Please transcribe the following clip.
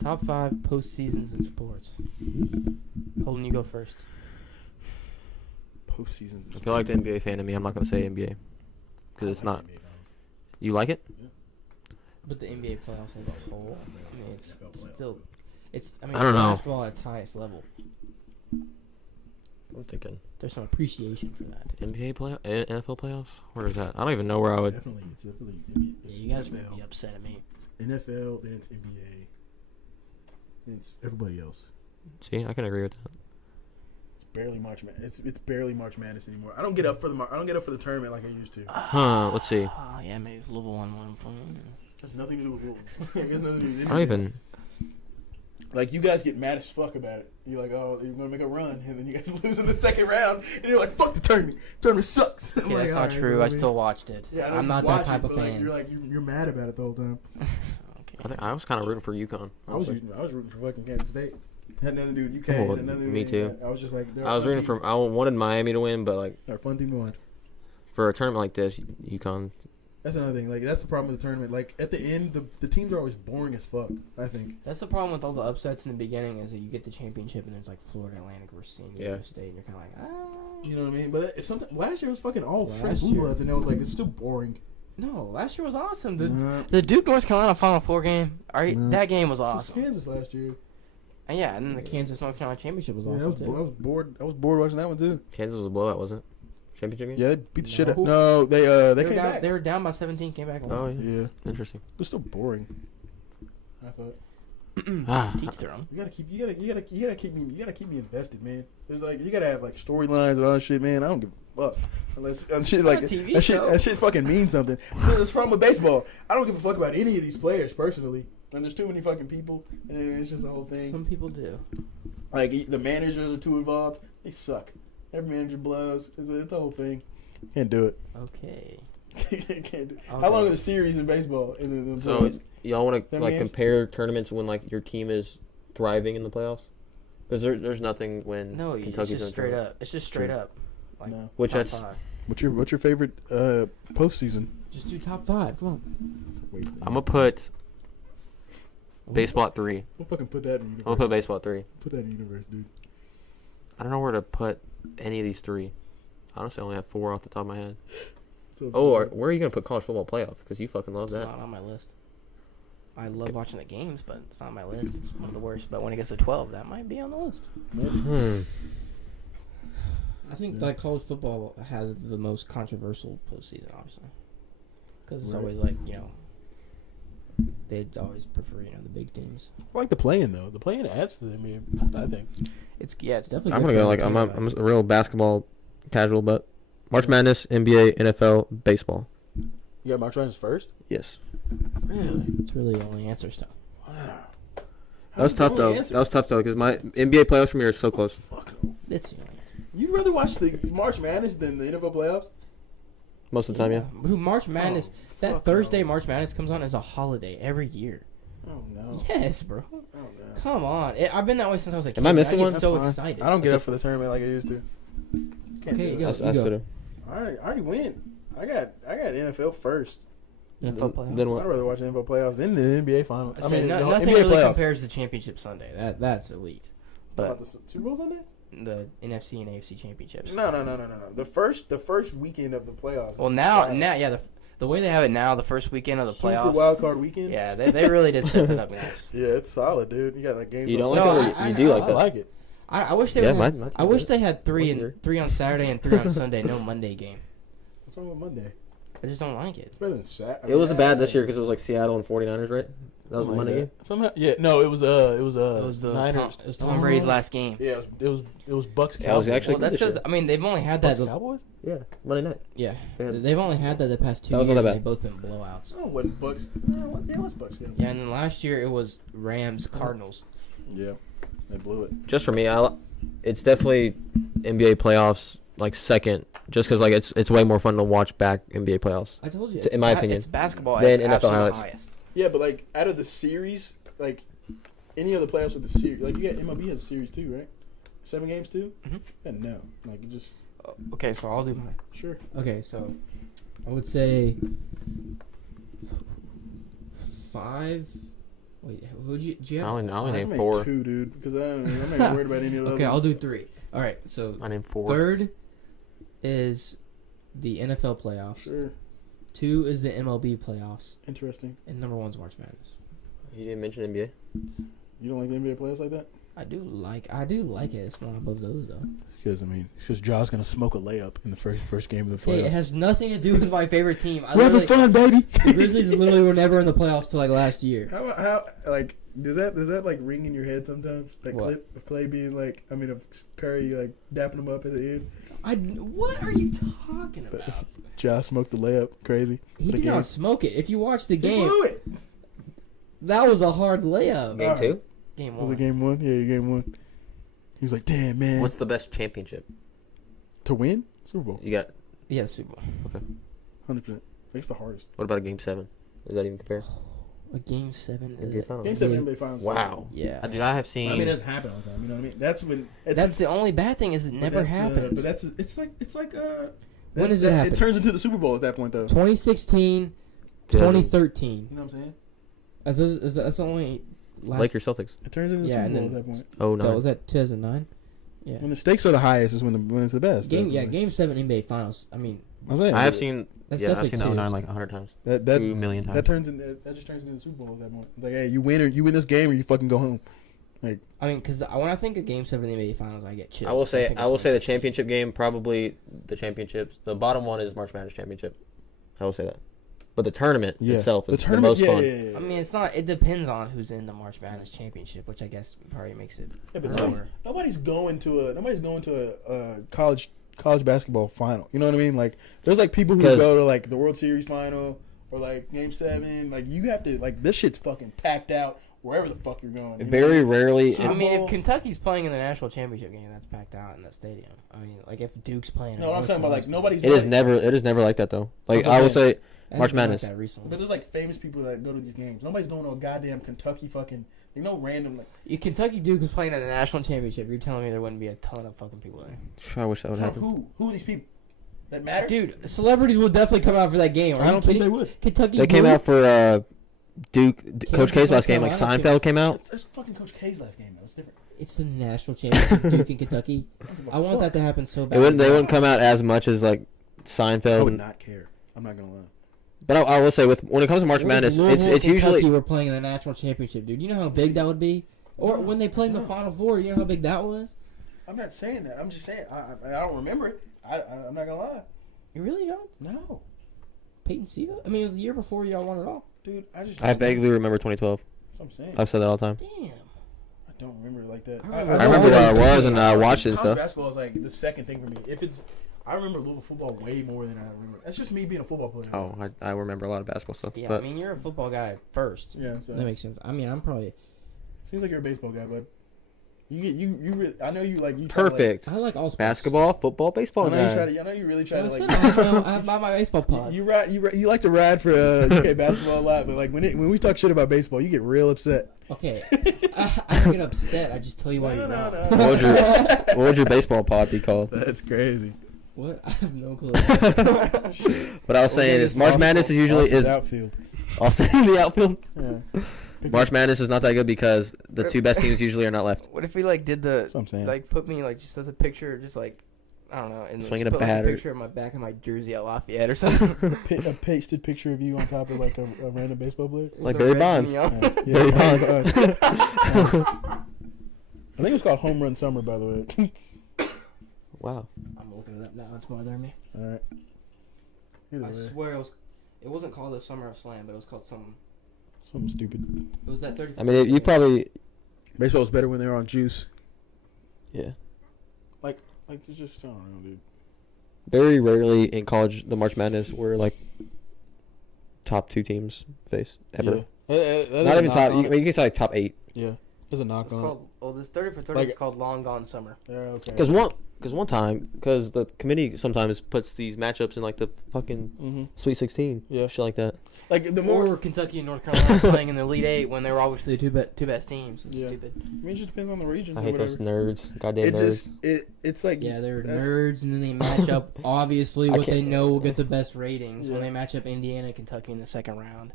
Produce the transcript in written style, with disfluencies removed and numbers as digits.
Top 5 postseasons in sports. Holden, you go first. Postseasons. I feel like the NBA fan in me. I'm not gonna say NBA because it's not. You like it? Yeah. But the NBA playoffs as a whole, I mean, it's still, I mean, I don't know. basketball at its highest level. I'm thinking There's some appreciation for that. NBA NFL playoffs. Where is that? I don't even know where I would. It's definitely NBA. Yeah, you guys are gonna be upset at me. It's NFL, then it's NBA, then it's everybody else. See, I can agree with that. It's barely March Madness. It's barely March Madness anymore. I don't get up for the tournament like I used to. Let's see. Oh yeah, maybe it's Louisville won one from. Has nothing to do with Louisville. It has nothing to do with I don't even. Like, you guys get mad as fuck about it. You're like, oh, you're going to make a run. And then you guys lose in the second round. And you're like, fuck the tournament. Tournament sucks. Yeah, that's not true. I still watched it. Yeah, I'm not that type of fan. fan. You're mad about it the whole time. Okay. I was kind of rooting for UConn. I was rooting for fucking Kansas State. Had nothing to do with UK. Oh, had nothing to do me with too. I was just like, I was rooting for. I wanted Miami to win, but like they're a fun team to watch. for a tournament like this, UConn. That's another thing. Like, that's the problem with the tournament. Like, at the end, the teams are always boring as fuck, I think. That's the problem with all the upsets in the beginning is that you get the championship and it's like Florida Atlantic versus San Diego State, and you're kind of like, ah. You know what I mean? But last year was fucking all Last blue year. bloods, and it was like, it's still boring. No, last year was awesome. Nah. The Duke North Carolina Final Four game, that game was It was awesome. Kansas last year. And yeah, and then the Kansas North Carolina championship was Yeah, awesome I too. was bored. I was bored watching that one too. Kansas was a blowout, wasn't it? Championship game. Yeah, they beat the shit out. No. No, they They came were down, back. they were down by 17, came back and Oh won. yeah. Yeah, it Interesting. was still boring. I thought Teach their own. you gotta keep me invested, man. It's like you gotta have like storylines and all that shit, man. I don't give a fuck unless shit like a TV that show. shit fucking means something. So that's the problem with baseball. I don't give a fuck about any of these players personally. And there's too many fucking people, and it's just the whole thing. Some people do. Like, the managers are too involved. They suck. Every manager blows. It's the whole thing. Can't do it. Okay. Can't do it. How long are the series in baseball? So y'all want to 7 like games? compare tournaments when like your team is thriving in the playoffs? Because there's nothing when No, it's Kentucky's just in the straight tournament. up. It's just straight up. Like, No. Which top that's 5. What's your favorite postseason? Just do top 5. Come on. Wait, I'm gonna put baseball at 3. we'll fucking put that in the universe. I'm gonna put baseball at 3. Put that in the universe, dude. I don't know where to put any of these 3. Honestly, I only have 4 off the top of my head. So, Where are you gonna put college football playoff? Because you fucking love It's that. not on my list. I love watching the games, but it's not on my list. It's one of the worst. But when it gets to 12, that might be on the list. I think like college football has the most controversial postseason, obviously, because it's Right. always like they always prefer the big teams. I like the play-in, though. The play-in adds to the NBA, I think. It's definitely. I'm good gonna go for like entertainment. I'm a real basketball casual, but March Madness, NBA, NFL, baseball. You got March Madness first? Yes. Really? It's really the only answer stuff. Wow. That was tough though. That was tough though because my NBA playoffs from here are so close. Fuck no. It's the only answer. You'd rather watch the March Madness than the NFL playoffs? Most of the time, yeah. Dude, March Madness. That fuck Thursday no. March Madness comes on as a holiday every year. Oh, no. Yes, bro. Oh, no. Come on. I've been that way since I was a kid. Am I missing get one? so That's fine. excited. I don't get up for the tournament like I used to. Can't Okay, do you it. go. I should've. I already win. I got NFL first. NFL playoffs. Then I'd what? rather watch the NFL playoffs than the NBA finals. I said, the nothing NBA really playoffs. compares to Championship Sunday. That's elite. About But the Super Bowl Sunday? the NFC and AFC championships. No. The first weekend of the playoffs. Well, now, the way they have it now, the first weekend of the Super playoffs. wild card weekend. Yeah, they really did set that up nice. Yeah, it's solid, dude. You got like games. You don't No, like it? Or you do like I that? like it. I wish they Yeah, would. my team I wish does. they had three What on Saturday and 3 on Sunday. No Monday game. What's wrong with Monday? I just don't like it. It's better than Saturday. It was bad this year because it was like Seattle and 49ers, right? That was the Monday game. Somehow, yeah. No, it was It was the Niners. It was Tom Brady's last game. Yeah, it was Bucks. That was Cowboys. actually Well, that's good this because they've only had that. Bucks Cowboys. Yeah, Monday night. Yeah, They had- they've only had that the past 2 That was years. not that They've bad. both been blowouts. Oh, what Bucks? It was Bucks. Yeah, and then last year it was Rams Cardinals. Yeah, they blew it. Just for me, it's definitely NBA playoffs like second, just because like it's way more fun to watch back NBA playoffs. I told you, In my opinion. it's basketball. Then It's NFL absolute highlights. highest. Yeah, but like out of the series, like any of the playoffs with the series, like you got MLB has a series too, right? 7 games too. Mhm. Yeah, no, like you just Okay, so I'll do mine. sure. Okay, so I would say 5 Wait, who'd you? Do you I have? only I named made 4. 2, dude, because I'm not worried about any of the Okay, other I'll ones. do 3. All right, so I named 4. third is the NFL playoffs. Sure. 2 is the MLB playoffs, Interesting. and number 1's March Madness. You didn't mention NBA. You don't like the NBA players like that? I do like it. It's not above those though. Because Jaw's gonna smoke a layup in the first game of the Hey, playoffs. it has nothing to do with my favorite team. We're having fun, baby. The Grizzlies literally were never in the playoffs till like last year. How like does that like ring in your head sometimes? That What? clip of Clay being like, of Curry like dapping him up at the end. What are you talking about? Ja smoked the layup, crazy. He For the did game. not smoke it. If you watch the He game, blew it. that was a hard layup. Game 2. Game Was it 1. game 1? Yeah, game 1. He was like, "Damn, man, What's the best championship? to win Super Bowl, You got. Yeah, Super Bowl. 100%. It's the hardest. What about a game 7? Does that even compare? A game 7. NBA Finals. Game 7 Yeah. NBA Finals. Wow. Yeah. Dude, I have seen. I mean, it doesn't happen all the time. You know what I mean? That's when. That's the only bad thing is it but never that's happens. but that's it's like When does it happen? It turns into the Super Bowl at that point, though. 2016, 2000. 2013. You know what I'm saying? That's the only last. Lakers Celtics. It turns into the Yeah, Super and Bowl then- at that point. Oh That no. was that 2009. Yeah. When the stakes are the highest is when it's the best. Game 7 NBA Finals. I mean, I'm saying, I have seen. that's Yeah, I've definitely seen the 2. 09 like 100 times. that 2 million times. that just turns into the Super Bowl at that point. Like, hey, you win this game or you fucking go home. I mean, because when I think of Game 7 NBA Finals, I get chills. I will say. think of I will say the 2016. championship game. Probably the championships. The bottom one is March Madness championship. I will say that. But the tournament itself is the most fun. Yeah. I mean, it's not. It depends on who's in the March Madness championship, which I guess probably makes it. Yeah, but lower. nobody's going to a college basketball final. You know what I mean? Like, there's like people who 'Cause- go to like the World Series final or like Game 7. Like, you have to like this shit's fucking packed out wherever the fuck you're going. You know? Very rarely. Super I mean, Bowl. if Kentucky's playing in the national championship game, that's packed out in that stadium. I mean, like if Duke's playing. No, what I'm saying about like nobody's. It is like- never. It is never like that though. Like Okay. I will say, That's March been like Madness. that recently. But there's like famous people that go to these games. Nobody's going to a goddamn Kentucky fucking. Like, no random like. If Kentucky Duke is playing at a national championship, you're telling me there wouldn't be a ton of fucking people there. I wish that would happen. Who are these people? That matter? Dude, celebrities will definitely come out for that game. Are I you don't think kidding? they would. Kentucky. They came Duke? out for Duke. Coach K's North last game. Like Carolina Seinfeld came out. That's fucking Coach K's last game though. It's different. It's the national championship, Duke and Kentucky. I want that to happen so bad. They wouldn't come out as much as like I Seinfeld. would not care. I'm not gonna lie. But I will say, when it comes to March What if Madness, Louisville it's and usually Kentucky were playing in the national championship, dude. You know how big that would be? Or when they played in the Final Four, you know how big that was? I'm not saying that. I'm just saying I don't remember it. I'm not gonna lie. You really don't? No, Peyton Siva? I mean, it was the year before y'all won it all. dude. I vaguely remember 2012. That's what I'm saying. I've said that all the time. Damn. I don't remember it like that. I I remember where I was and I watched it and College stuff. basketball is like the second thing for me. I remember Louisville football way more than I remember. That's just me being a football player. Oh, I remember a lot of basketball stuff. Yeah, But I mean, you're a football guy first. Yeah, so That makes sense. I mean, I'm probably... seems like you're a baseball guy, but you really, I know you like you. perfect. I like all sports. Basketball, football, baseball. I know you guy. try to. I know you really try Well, to I like. said I have my baseball pod. You like to ride for UK basketball a lot, but like when we talk shit about baseball, you get real upset. Okay. I don't get upset. I just tell you why you're wrong. What would your baseball pod be called? That's crazy. What? I have no clue. But I was saying is March Madness is usually is outfield. also in the outfield. Yeah. March Madness is not that good because the two best teams usually are not left. What if we like did the That's what I'm saying. like put me like just as a picture, just like I don't know, and Swinging just a put, like, bat or- picture of my back of my jersey at Lafayette or something. A pasted picture of you on top of like a random baseball player. Like The Barry Reggie Bonds. Young. Yeah, Barry Bonds. I think it was called Home Run Summer, by the way. Wow. I'm looking it up now. It's bothering me. All right. Either I way, swear it wasn't called the Summer of Slam, but it was called something. something stupid. It was that 30. I mean, you probably Baseball was better when they were on juice. yeah. Like it's just I don't know, dude. Very rarely in college the March Madness were like top two teams face ever. Yeah. Not even top. You can say like top 8. Yeah. There's a knock It's on called. Oh, this 30 for 30 Like- is called Long Gone Summer. it. Yeah. Okay. Because one time, because the committee sometimes puts these matchups in like the fucking Mm-hmm. Sweet 16, Yeah. shit like that. Like the more. Or Kentucky and North Carolina playing in the Elite Eight when they were obviously the two best teams. It's Yeah. stupid. I mean, it just depends on the region. I or hate whatever. those nerds, goddamn It nerds. just it's like Yeah, they're that's- nerds, and then they match up obviously I what they can't- know will get the best ratings when Yeah. they match up Indiana and Kentucky in the second round.